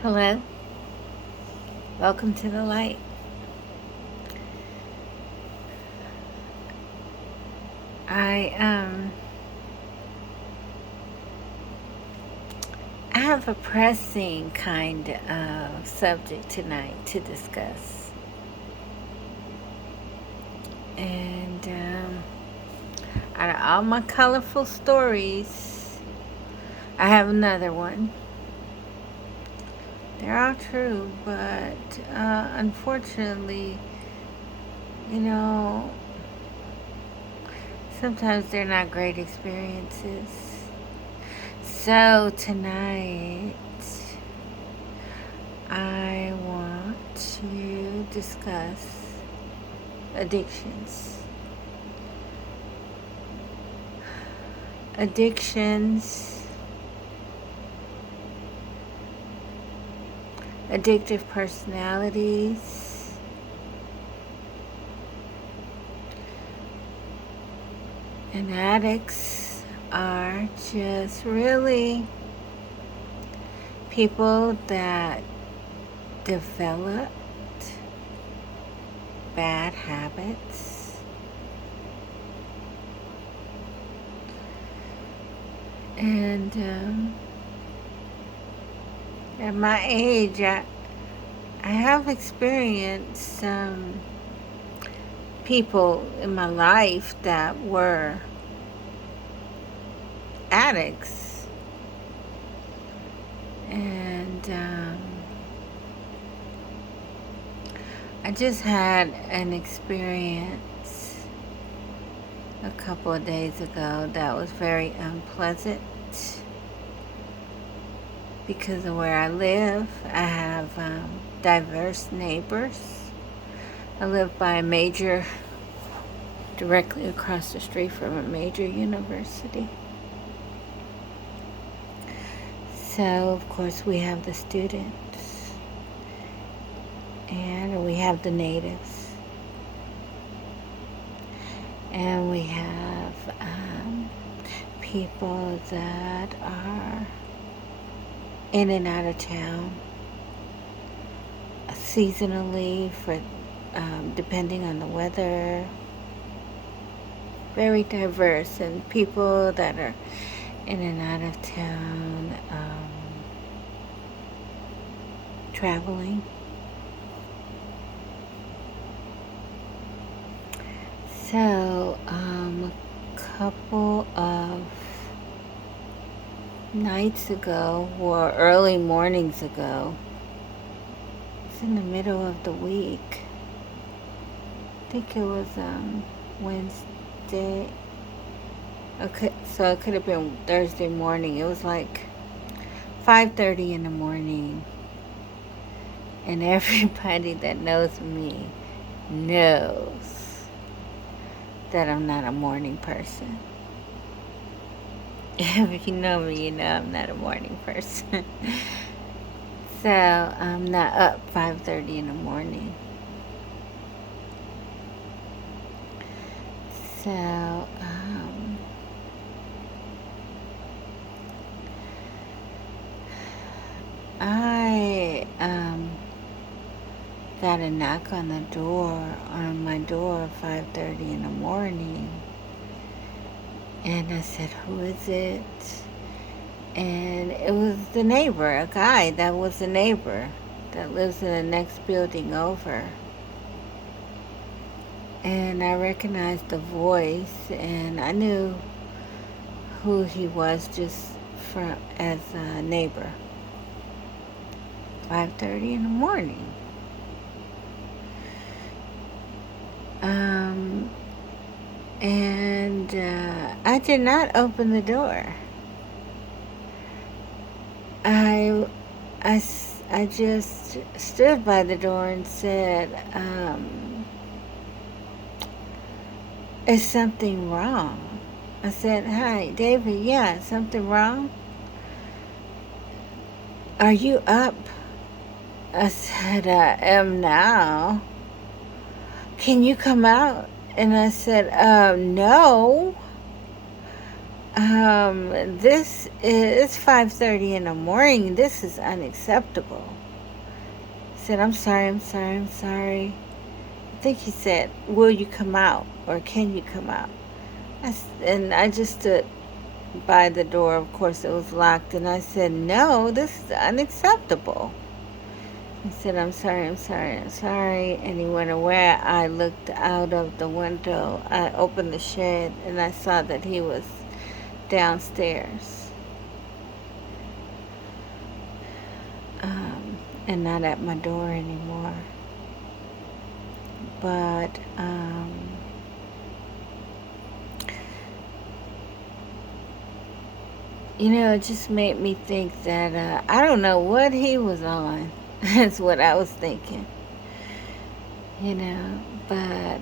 Hello, welcome to the light. I um I have a pressing kind of subject tonight to discuss, and out of all my colorful stories, I have another one. They're all true, but unfortunately, you know, sometimes they're not great experiences. So tonight, I want to discuss addictions. Addictions, addictive personalities, and addicts are just really people that developed bad habits and at my age I have experienced some people in my life that were addicts, and I just had an experience a couple of days ago that was very unpleasant because of where I live. I have diverse neighbors. I live by a major, directly across the street from a major university. So, of course, we have the students and we have the natives. And we have people that are in and out of town seasonally for depending on the weather. Very diverse, and people that are in and out of town traveling. So a couple of nights ago or early mornings ago, it's in the middle of the week. I think it was Wednesday. Okay, so it could have been Thursday morning. It was like 5:30 in the morning, and everybody that knows me knows that I'm not a morning person. If you know me, you know I'm not a morning person. So I'm not up 5:30 in the morning. So I got a knock on my door at 5:30 in the morning, and I said, "Who is it?" And it was the neighbor, a guy that was a neighbor that lives in the next building over. And I recognized the voice, and I knew who he was just as a neighbor. 5:30 in the morning. And I did not open the door. I just stood by the door and said, "Is something wrong?" I said, "Hi, David, yeah, something wrong? Are you up?" I said, "I am now. Can you come out?" And I said, "No. This is 5:30 in the morning. This is unacceptable. He said, I'm sorry, I'm sorry, I'm sorry. I think he said, will you come out or can you come out? And I just stood by the door. Of course, it was locked. And I said, no, this is unacceptable. He said, I'm sorry, I'm sorry, I'm sorry. And he went away. I looked out of the window. I opened the shed and I saw that he was downstairs and not at my door anymore. But it just made me think that I don't know what he was on. That's what I was thinking. But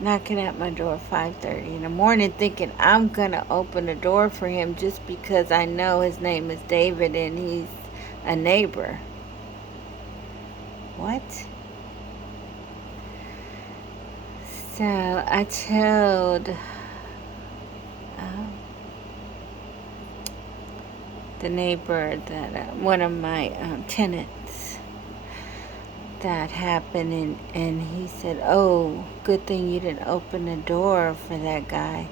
knocking at my door 5:30 in the morning, thinking I'm gonna open the door for him just because I know his name is David and he's a neighbor. What? So I told the neighbor that one of my tenants that happened, and he said, oh, good thing you didn't open the door for that guy.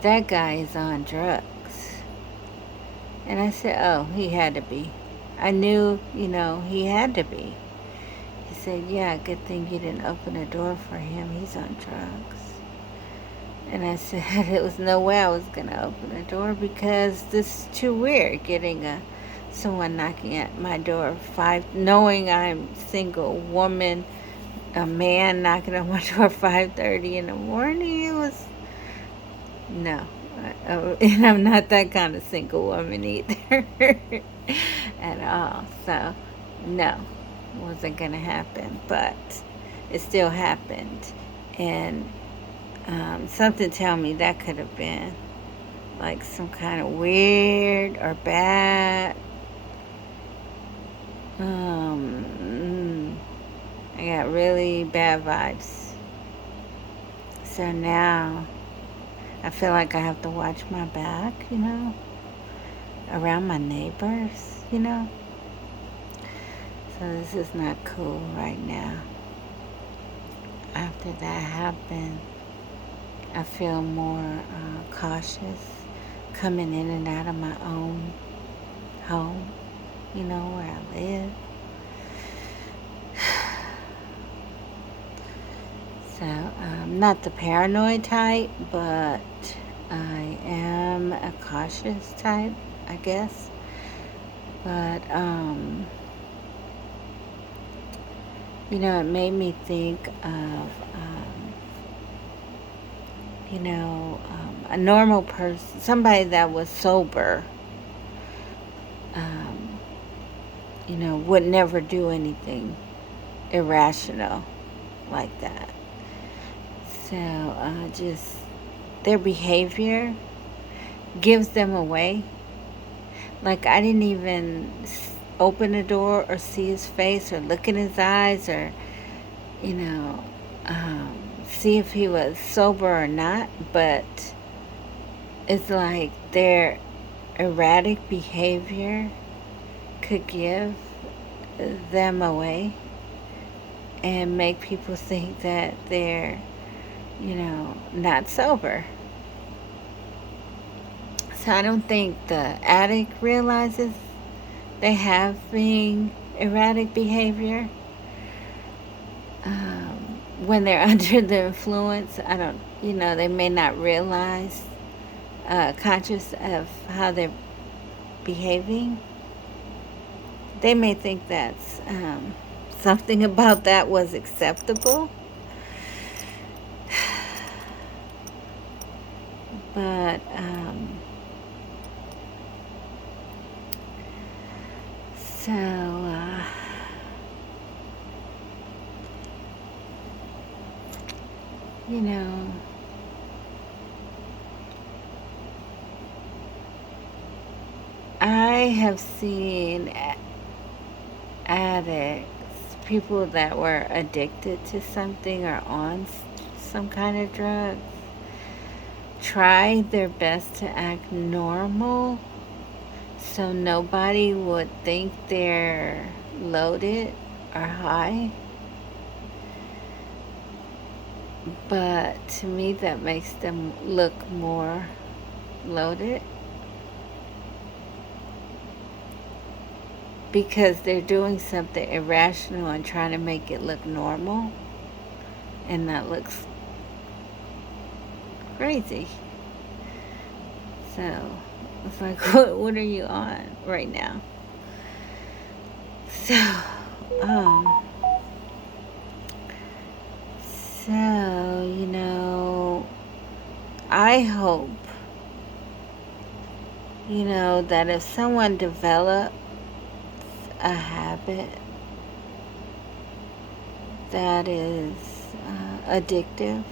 That guy is on drugs. And I said, oh, he had to be. I knew, he had to be. He said, yeah, good thing you didn't open the door for him. He's on drugs. And I said, it was no way I was going to open the door because this is too weird, getting someone knocking at my door knowing I'm single woman, a man knocking on my door 5:30 in the morning. It was, no. And I'm not that kind of single woman either at all. So, no, it wasn't going to happen. But it still happened. And something tell me that could have been like some kind of weird or bad. I got really bad vibes. So now I feel like I have to watch my back, around my neighbors, So this is not cool right now. After that happened, I feel more cautious coming in and out of my own home, where I live. So, I'm not the paranoid type, but I am a cautious type, I guess. But, it made me think of, a normal person, somebody that was sober, would never do anything irrational like that. So, just their behavior gives them away. Like, I didn't even open the door or see his face or look in his eyes or, see if he was sober or not. But it's like their erratic behavior could give them away and make people think that they're, not sober. So I don't think the addict realizes they have being erratic behavior. When they're under the influence, they may not realize, conscious of how they're behaving. They may think that's something about that was acceptable. But I have seen addicts, people that were addicted to something or on some kind of drugs, try their best to act normal so nobody would think they're loaded or high. But to me, that makes them look more loaded because they're doing something irrational and trying to make it look normal, and that looks crazy. So it's like, what are you on right now? So, um, I hope, that if someone develops a habit that is addictive,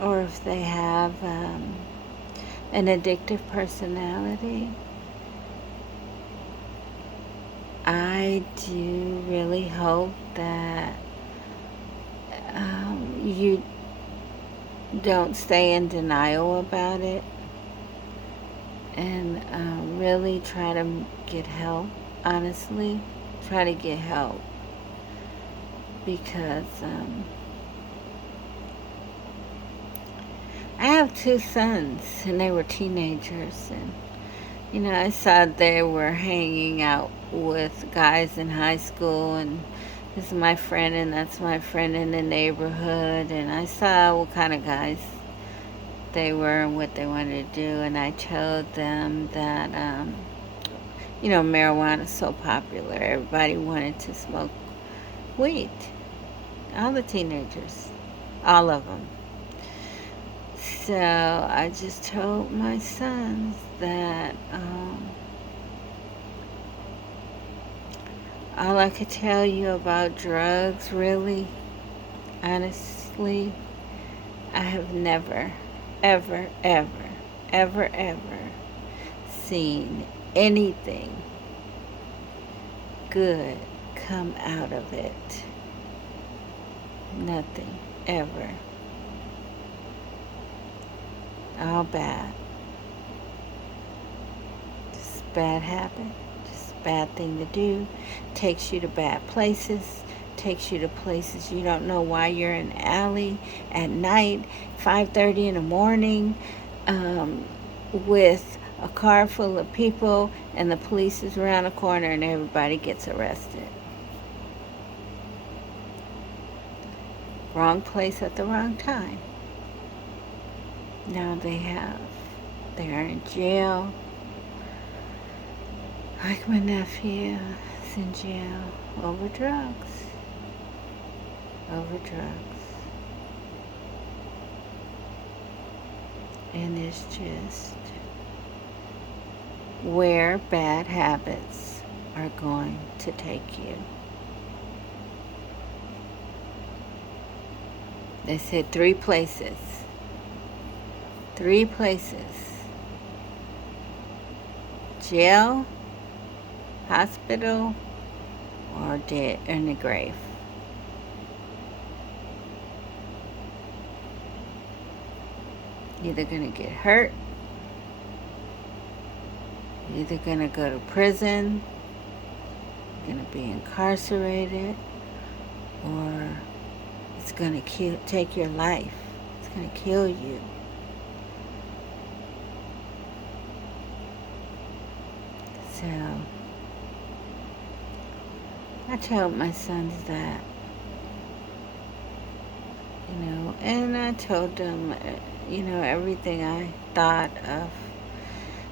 or if they have an addictive personality, I do really hope that you don't stay in denial about it and really try to get help. Honestly, try to get help because I have two sons and they were teenagers, and I saw they were hanging out with guys in high school, and this is my friend and that's my friend in the neighborhood, and I saw what kind of guys they were and what they wanted to do, and I told them that marijuana is so popular, everybody wanted to smoke weed, all the teenagers, all of them. So I just told my sons that all I could tell you about drugs, really, honestly, I have never, ever, ever, ever, ever seen anything good come out of it. Nothing, ever. All bad. Just bad habit. Just bad thing to do. Takes you to bad places. Takes you to places you don't know why you're in the alley at night, 5:30 in the morning, with a car full of people, and the police is around the corner and everybody gets arrested. Wrong place at the wrong time. Now they are in jail. Like my nephew is in jail over drugs. Over drugs. And it's just where bad habits are going to take you. They said 3 places. 3 places. Jail, hospital, or dead in the grave. Either gonna get hurt, either gonna go to prison, gonna be incarcerated, or it's gonna take your life. It's gonna kill you. So I told my sons that, and I told them, everything I thought of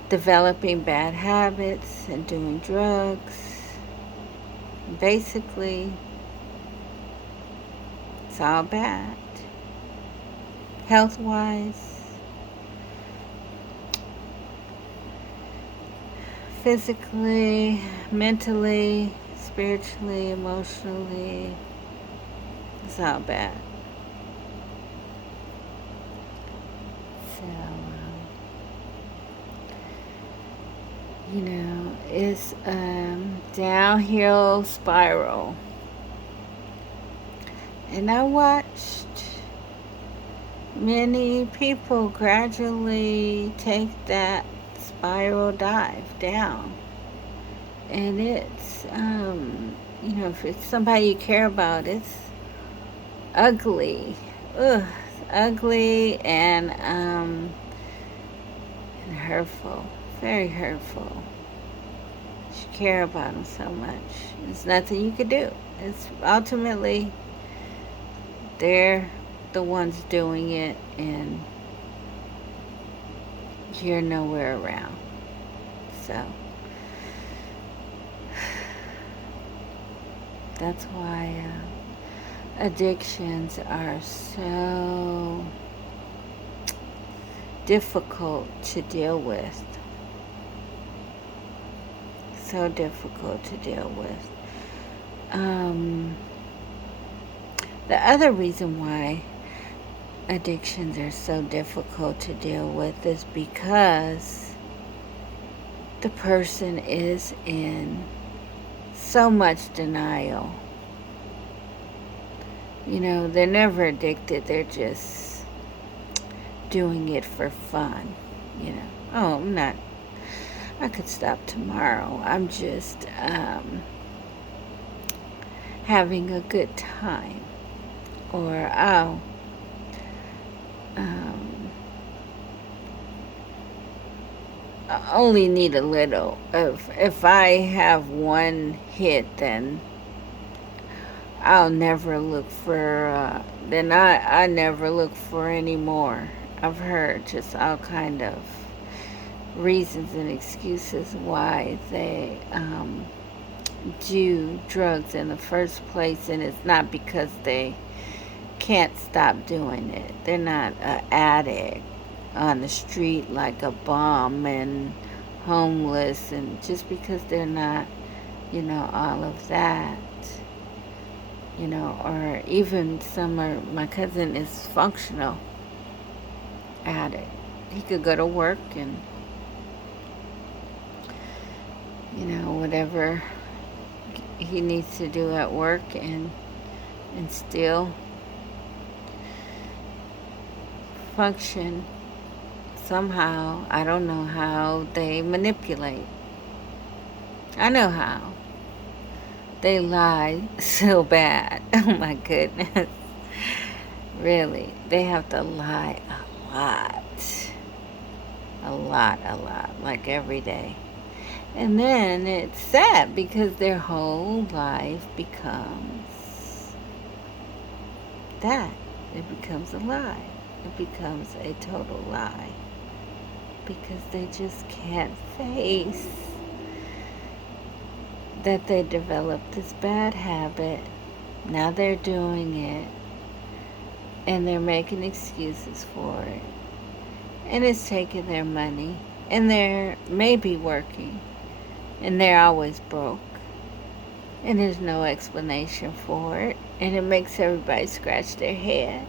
developing bad habits and doing drugs. Basically, it's all bad. Health-wise, physically, mentally, spiritually, emotionally, it's all bad. So, it's a downhill spiral. And I watched many people gradually take that spiral dive down. And it's, if it's somebody you care about, it's ugly. Ugh, it's ugly and hurtful. Very hurtful. You care about them so much. There's nothing you could do. It's ultimately they're the ones doing it, and you're nowhere around. So that's why addictions are so difficult to deal with. So difficult to deal with. The other reason why addictions are so difficult to deal with is because the person is in so much denial. They're never addicted, they're just doing it for fun. Oh, I could stop tomorrow. I'm just having a good time. Or, oh, I only need a little. If I have one hit, then I'll never look for, then I never look for any more. I've heard just all kind of reasons and excuses why they do drugs in the first place, and it's not because they can't stop doing it. They're not an addict on the street like a bum and homeless, and just because they're not, all of that, or even my cousin is functional addict. He could go to work and, whatever he needs to do at work and still function somehow. I don't know how they manipulate. I know how. They lie so bad. Oh my goodness. Really. They have to lie a lot. A lot. Like every day. And then it's sad because their whole life becomes that. It becomes a lie. It becomes a total lie. Because they just can't face that they developed this bad habit. Now they're doing it. And they're making excuses for it. And it's taking their money. And they're maybe working. And they're always broke. And there's no explanation for it. And it makes everybody scratch their head.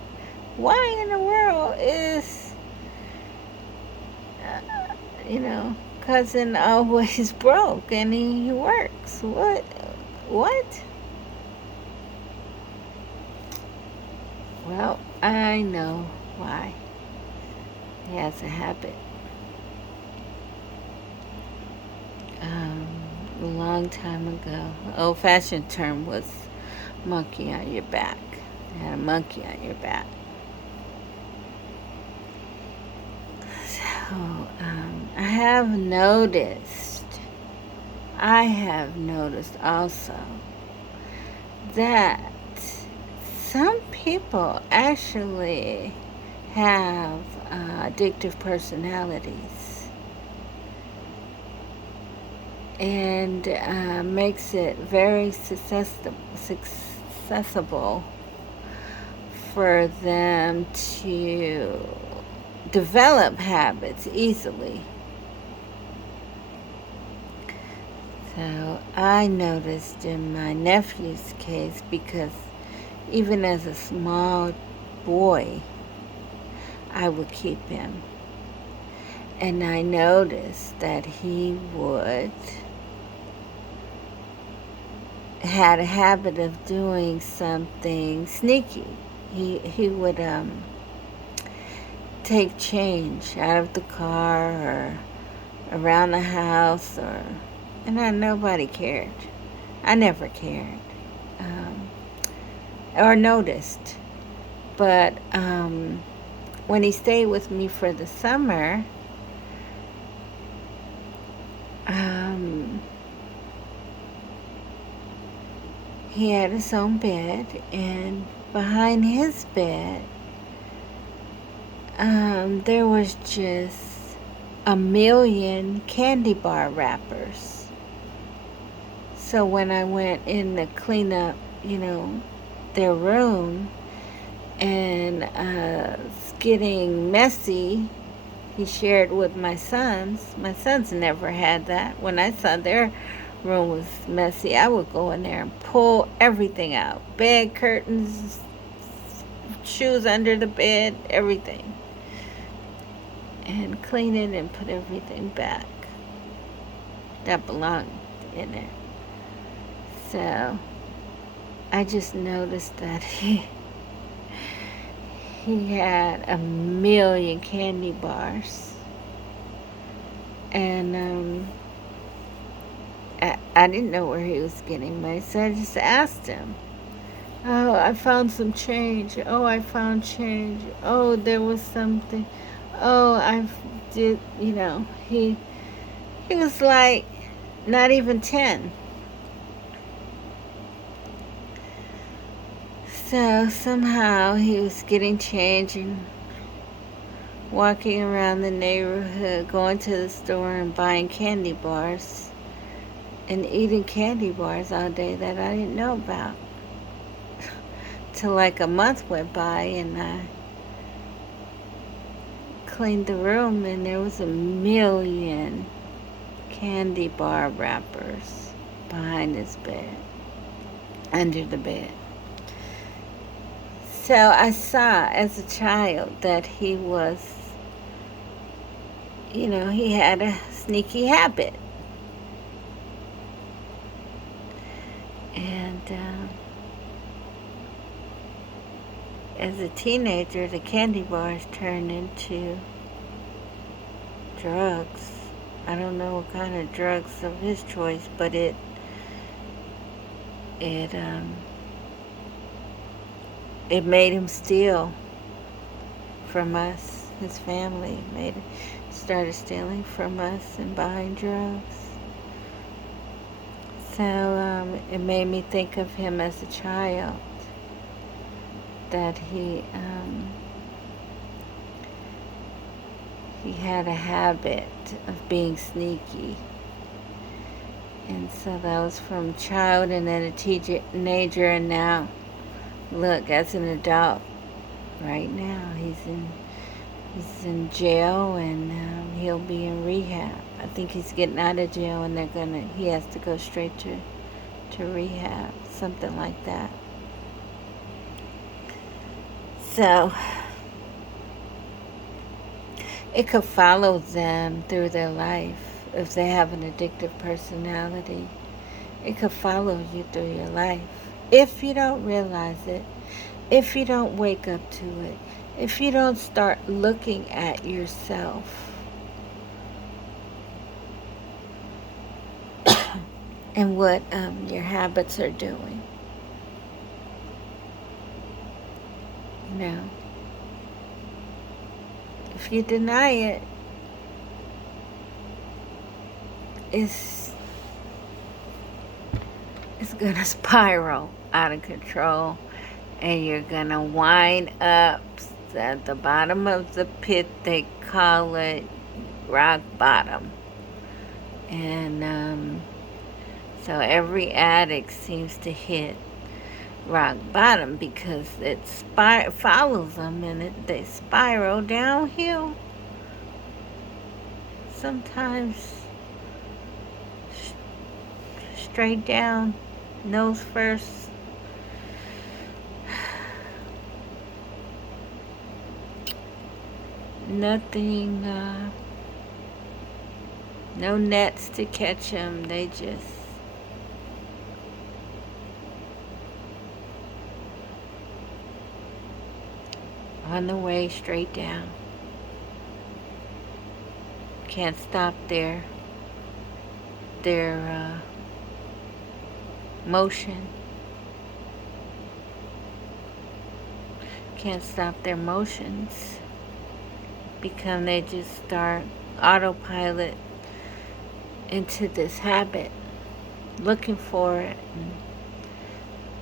Why in the world is, cousin always broke and he works? What? Well, I know why. He has a habit. A long time ago, old-fashioned term was monkey on your back. You had a monkey on your back. So, I have noticed also that some people actually have addictive personalities, and makes it very accessible for them to develop habits easily. So I noticed in my nephew's case, because even as a small boy, I would keep him. And I noticed that he had a habit of doing something sneaky. He would take change out of the car or around the house, and nobody cared. I never cared or noticed. But when he stayed with me for the summer, he had his own bed, and behind his bed, there was just a million candy bar wrappers. So when I went in to clean up, their room, and it's getting messy, he shared with my sons. My sons never had that. When I saw their room was messy, I would go in there and pull everything out. Bed curtains, shoes under the bed, everything. And clean it and put everything back that belonged in it. So I just noticed that he had a million candy bars. And I didn't know where he was getting money, so I just asked him. Oh, I found some change. Oh, I found change. Oh, there was something. Oh, I did, he was like not even 10. So somehow he was getting change and walking around the neighborhood, going to the store and buying candy bars and eating candy bars all day that I didn't know about. Till like a month went by and I cleaned the room and there was a million candy bar wrappers behind his bed, under the bed. So I saw as a child that he was, he had a sneaky habit. And as a teenager, the candy bars turned into drugs. I don't know what kind of drugs of his choice, but it made him steal from us. His family started stealing from us and buying drugs. So it made me think of him as a child, that he had a habit of being sneaky. And so that was from child and then a teenager, and now look, as an adult right now, he's in jail, and he'll be in rehab. I think he's getting out of jail and he has to go straight to rehab, something like that. So it could follow them through their life. If they have an addictive personality, it could follow you through your life. If you don't realize it, if you don't wake up to it, if you don't start looking at yourself and what your habits are doing. If you deny it, it's gonna spiral out of control, and you're gonna wind up at the bottom of the pit. They call it rock bottom. And so every addict seems to hit rock bottom because it follows them, and they spiral downhill. Sometimes straight down, nose first. Nothing, no nets to catch them. They just on the way straight down. can't stop their motion, can't stop their motions, because they just start autopilot into this habit, looking for it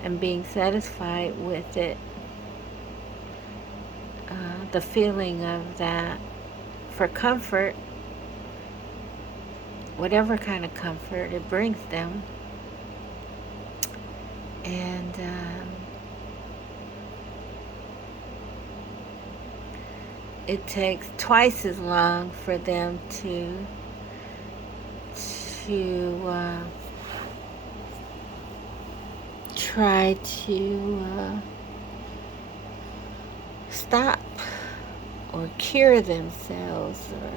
and being satisfied with it. The feeling of that for comfort, whatever kind of comfort it brings them. And it takes twice as long for them to try to stop or cure themselves or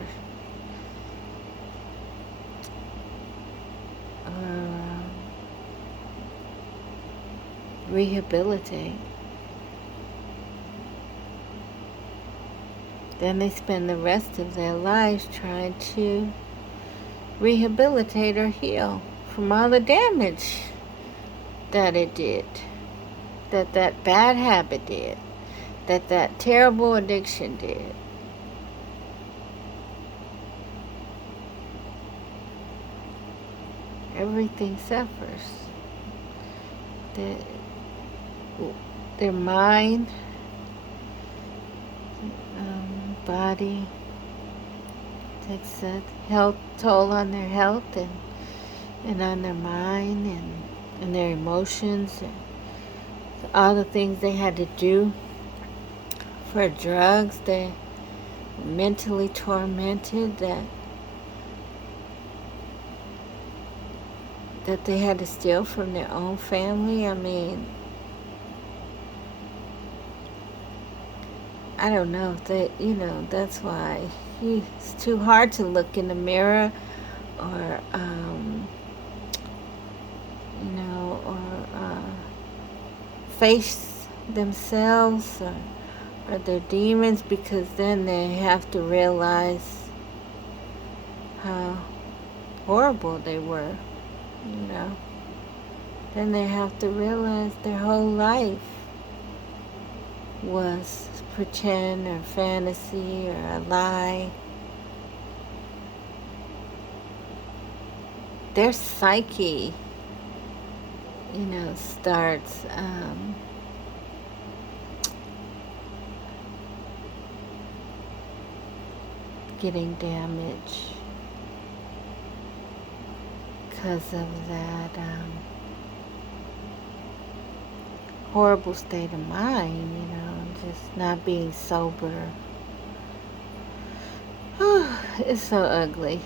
rehabilitate. Then they spend the rest of their lives trying to rehabilitate or heal from all the damage that it did, that bad habit did, that terrible addiction did. Everything suffers. Their mind, body takes a health toll on their health and on their mind and their emotions and all the things they had to do for drugs. They mentally tormented that they had to steal from their own family. I mean, I don't know if they, that's why it's too hard to look in the mirror or, face themselves or their demons, because then they have to realize how horrible they were, Then they have to realize their whole life was pretend or fantasy or a lie. Their psyche, starts getting damaged because of that horrible state of mind, just not being sober. It's so ugly.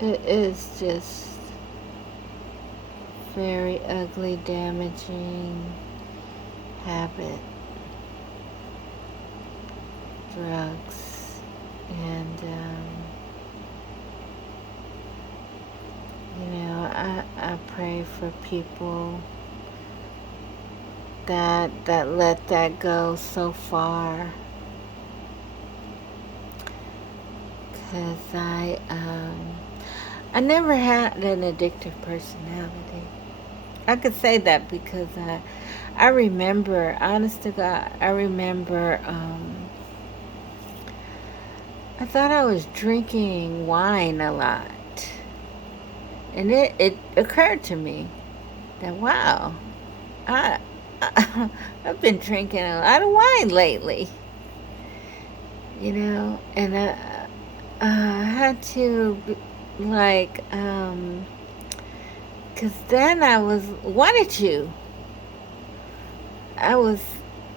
It is just very ugly, damaging habit. Drugs. And, I pray for people that let that go so far. Because I never had an addictive personality. I could say that because I remember, honest to God, I remember I thought I was drinking wine a lot. And it occurred to me that, wow, I've been drinking a lot of wine lately. And I had to, because then I wanted to.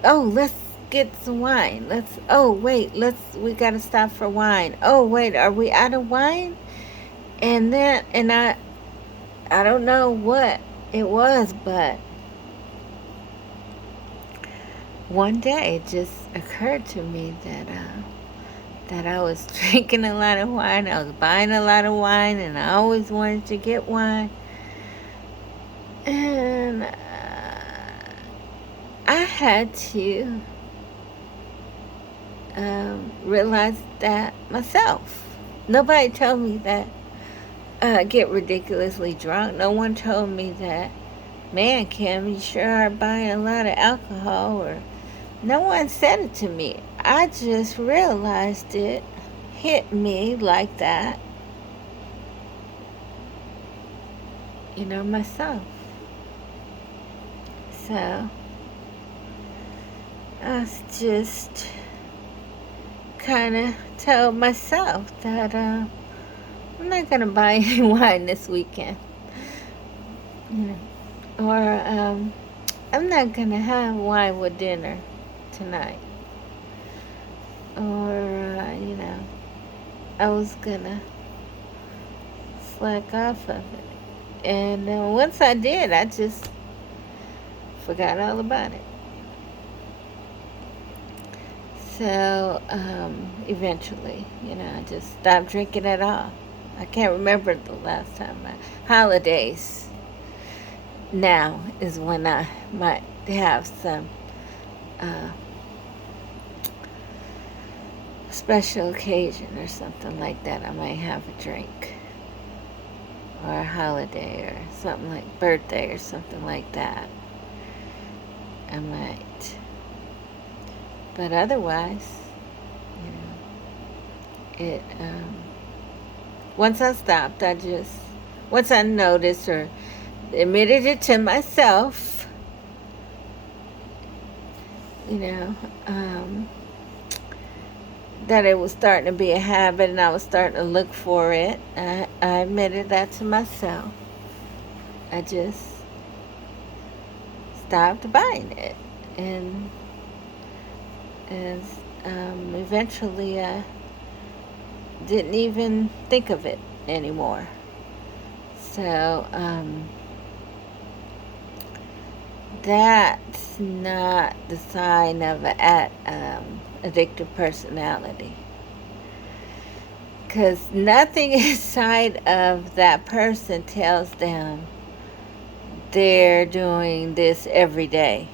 Let's get some wine. We got to stop for wine. Oh, wait, are we out of wine? And then, I don't know what it was, but one day it just occurred to me that I was drinking a lot of wine. I was buying a lot of wine, and I always wanted to get wine. And I had to realized that myself. Nobody told me that get ridiculously drunk. No one told me that, man, Kim, you sure are buying a lot of alcohol. Or no one said it to me. I just realized it hit me like that, myself. So I just kind of told myself that I'm not going to buy any wine this weekend. Or I'm not going to have wine with dinner tonight. Or, I was going to slack off of it. And once I did, I just forgot all about it. So, eventually, I just stopped drinking at all. I can't remember the last time. Holidays now is when I might have some special occasion or something like that. I might have a drink. Or a holiday or something like birthday or something like that. I might. But otherwise, it, once I stopped, once I noticed or admitted it to myself, that it was starting to be a habit and I was starting to look for it. I admitted that to myself. I just stopped buying it. And eventually I didn't even think of it anymore. So that's not the sign of an addictive personality, because nothing inside of that person tells them they're doing this every day.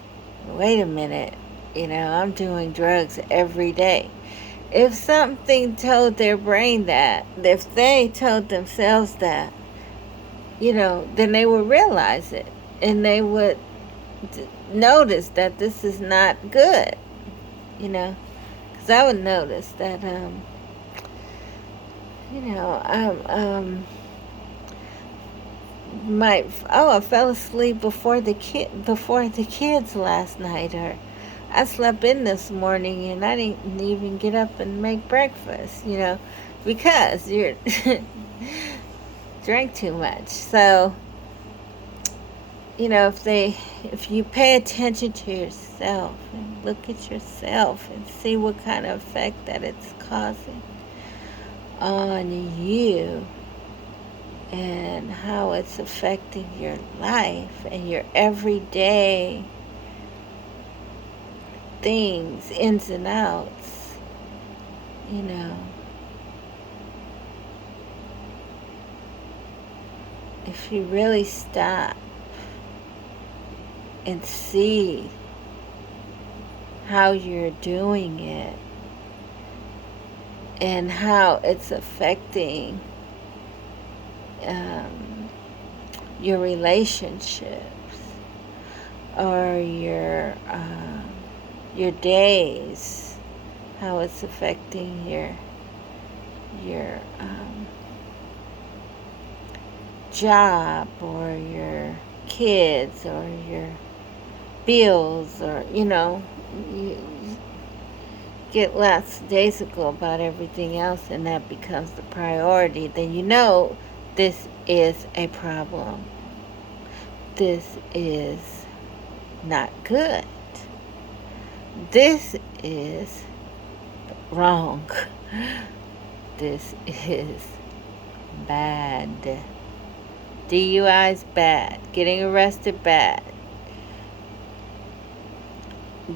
Wait a minute, I'm doing drugs every day. If something told their brain that, if they told themselves that, then they would realize it and they would notice that this is not good, because I would notice that, I fell asleep before the kids last night, or I slept in this morning and I didn't even get up and make breakfast, because you're drank too much. So, if you pay attention to yourself and look at yourself and see what kind of effect that it's causing on you and how it's affecting your life and your everyday things, ins and outs, if you really stop and see how you're doing it and how it's affecting your relationships or your days, how it's affecting your job or your kids or your bills, or you get lackadaisical about everything else and that becomes the priority, then this is a problem. This is not good. This is wrong. This is bad. DUI is bad. Getting arrested, bad.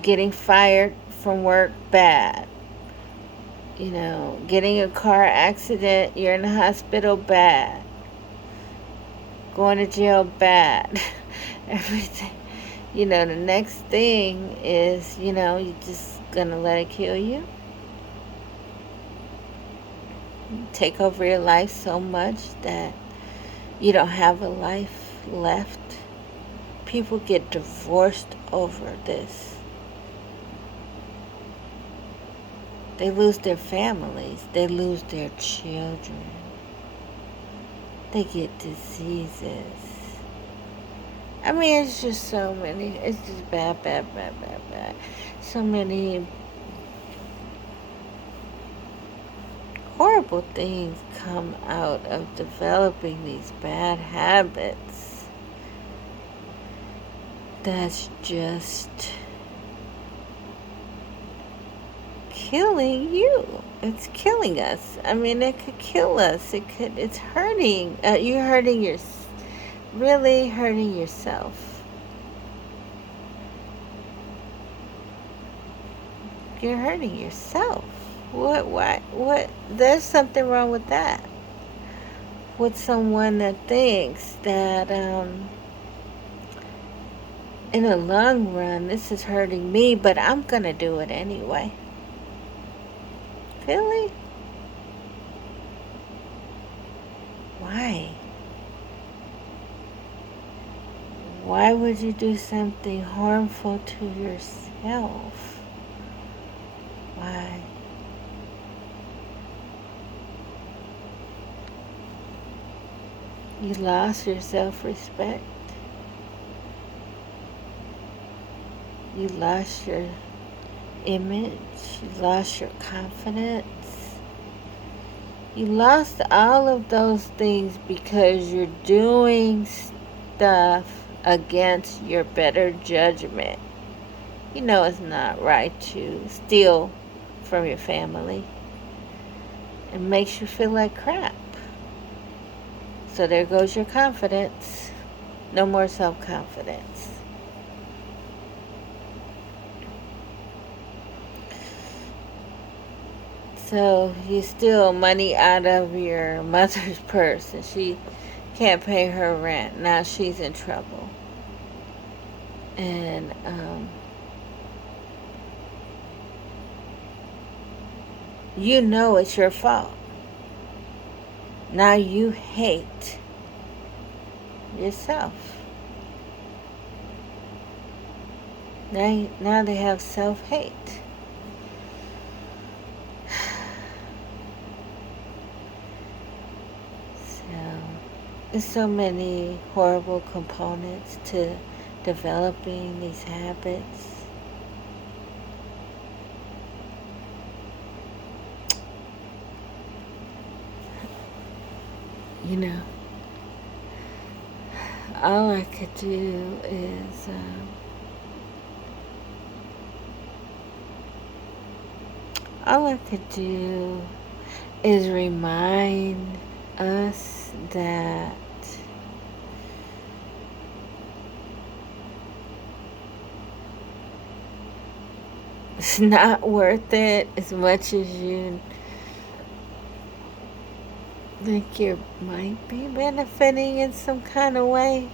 Getting fired from work, bad. Getting a car accident, you're in the hospital, bad. Going to jail, bad. Everything. The next thing is, you're just gonna let it kill you. take over your life so much that you don't have a life left. People get divorced over this. They lose their families. They lose their children. They get diseases. I mean, it's just so many. It's just bad, bad, bad, bad, bad. So many horrible things come out of developing these bad habits. That's just killing you. It's killing us. I mean, it could kill us. It's hurting. You're hurting really hurting yourself. You're hurting yourself. What? There's something wrong with that. With someone that thinks that, in the long run, this is hurting me, but I'm gonna do it anyway. Really? Why? Why would you do something harmful to yourself? Why? You lost your self-respect. You lost your image. You lost your confidence. You lost all of those things because you're doing stuff against your better judgment. You know it's not right to steal from your family. It makes you feel like crap. So there goes your confidence. No more self-confidence. So you steal money out of your mother's purse and she can't pay her rent. Now she's in trouble. And you know it's your fault. Now you hate yourself. Now they have self-hate. There's so many horrible components to developing these habits. You know, all I could do is remind us that it's not worth it as much as you think you might be benefiting in some kind of way,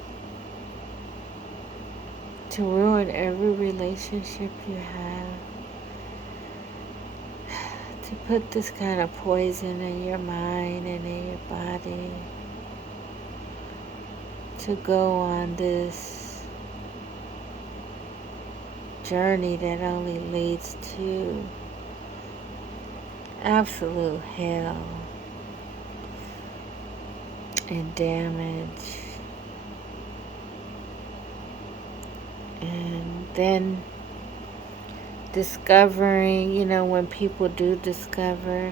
to ruin every relationship you have, to put this kind of poison in your mind and in your body, to go on this journey that only leads to absolute hell and damage. And then discovering, when people do discover,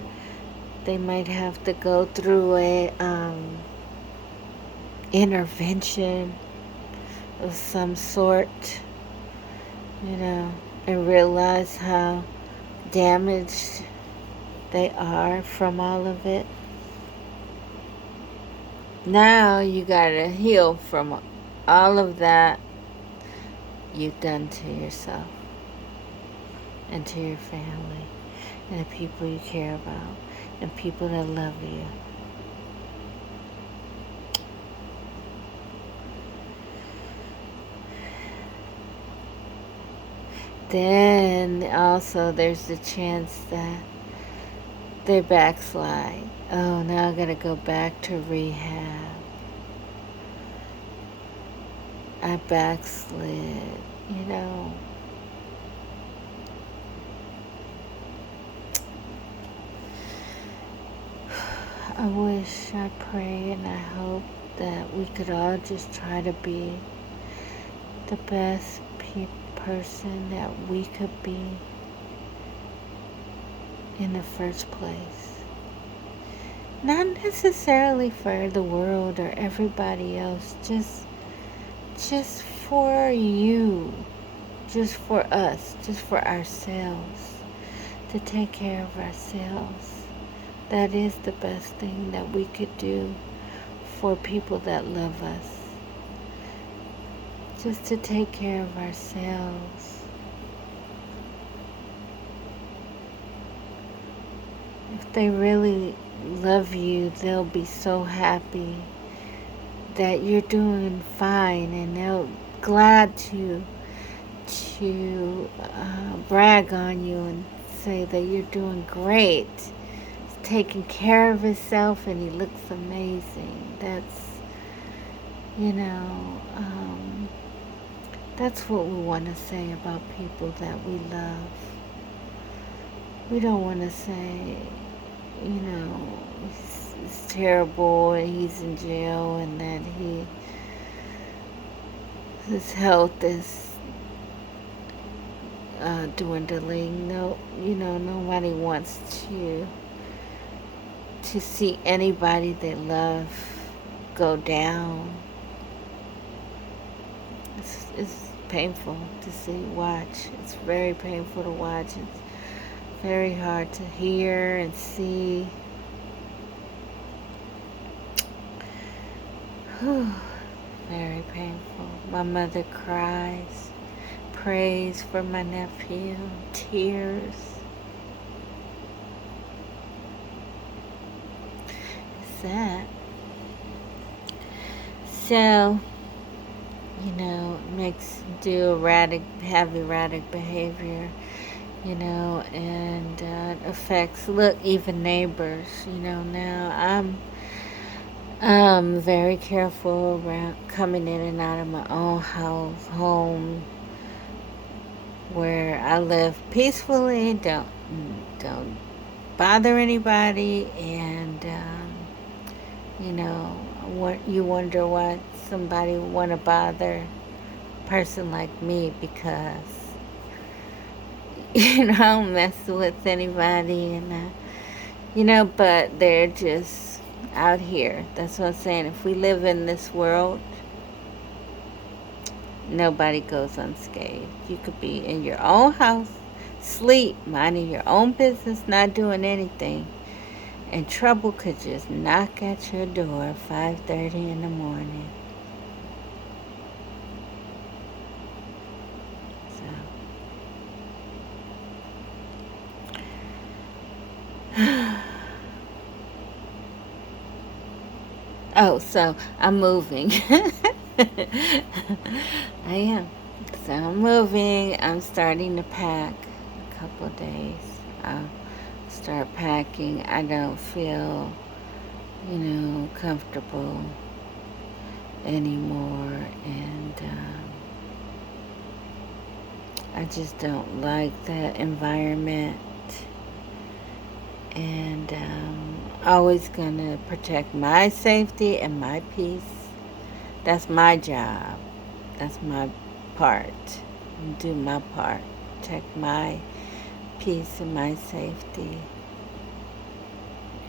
they might have to go through a intervention of some sort, and realize how damaged they are from all of it. Now you gotta heal from all of that you've done to yourself and to your family and the people you care about and people that love you. Then also there's the chance that they backslide. Oh, now I gotta go back to rehab. I backslid, you know. I wish, I pray, and I hope that we could all just try to be the best person that we could be in the first place. Not necessarily for the world or everybody else, just for you, just for us, just for ourselves, to take care of ourselves. That is the best thing that we could do for people that love us. Just to take care of ourselves. If they really love you, they'll be so happy that you're doing fine, and they'll glad to brag on you and say that you're doing great. He's taking care of himself and he looks amazing. You know, that's what we want to say about people that we love. We don't want to say, you know, it's terrible and he's in jail and that his health is dwindling. No, you know, nobody wants to see anybody they love go down. It's painful to watch. It's very painful to watch. It's very hard to hear and see. Whew, very painful. My mother cries, prays for my nephew, tears. It's sad. So, you know, makes do have erratic behavior, you know, and affects, even neighbors, you know. Now I'm very careful around coming in and out of my own home, where I live peacefully, don't bother anybody, and you know, you wonder why somebody would want to bother a person like me, because you know, I don't mess with anybody, and you know, but they're just out here. That's what I'm saying. If we live in this world, nobody goes unscathed. You could be in your own house, sleep, minding your own business, not doing anything, and trouble could just knock at your door at 5:30 in the morning. So, oh, so I'm moving. I am. So I'm moving. I'm starting to pack. A couple of days. I'll start packing. I don't feel, you know, comfortable anymore, and I just don't like that environment, and always gonna protect my safety and my peace. That's my job. That's my part. Do my part. Protect my peace and my safety.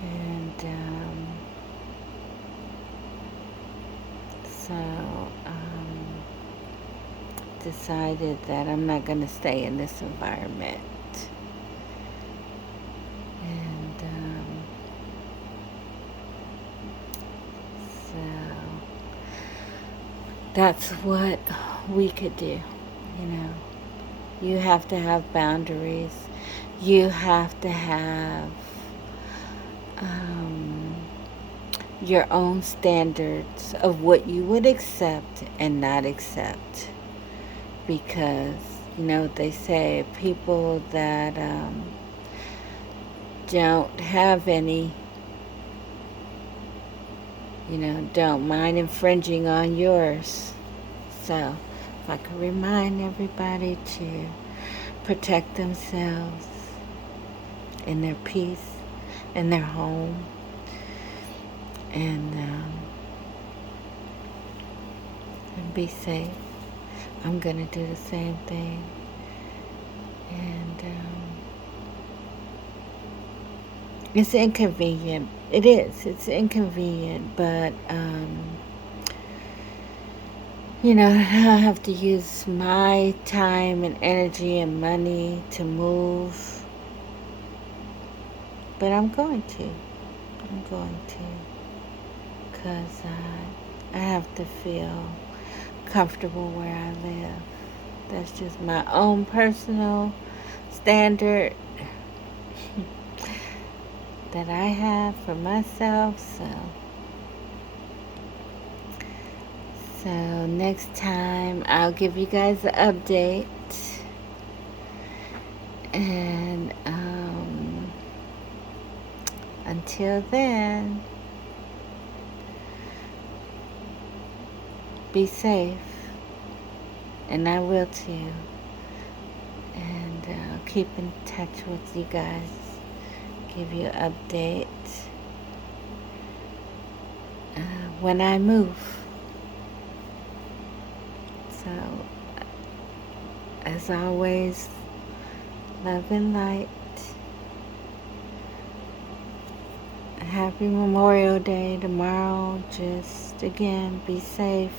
And so decided that I'm not going to stay in this environment. And so that's what we could do, you know. You have to have boundaries. You have to have your own standards of what you would accept and not accept. Because, you know, they say people that don't have any, don't mind infringing on yours. So, if I could remind everybody to protect themselves and their peace and their home, and be safe. I'm going to do the same thing. And it's inconvenient. It is. It's inconvenient, but I have to use my time and energy and money to move. But I'm going to. Because I have to feel comfortable where I live. That's just my own personal standard that I have for myself. So next time I'll give you guys an update. And until then, be safe. And I will too. And I'll keep in touch with you guys. Give you an update when I move. So, as always, love and light. Happy Memorial Day tomorrow. Just again, be safe.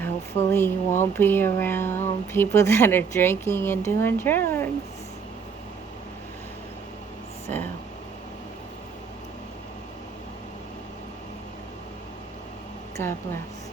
Hopefully you won't be around people that are drinking and doing drugs. So, God bless.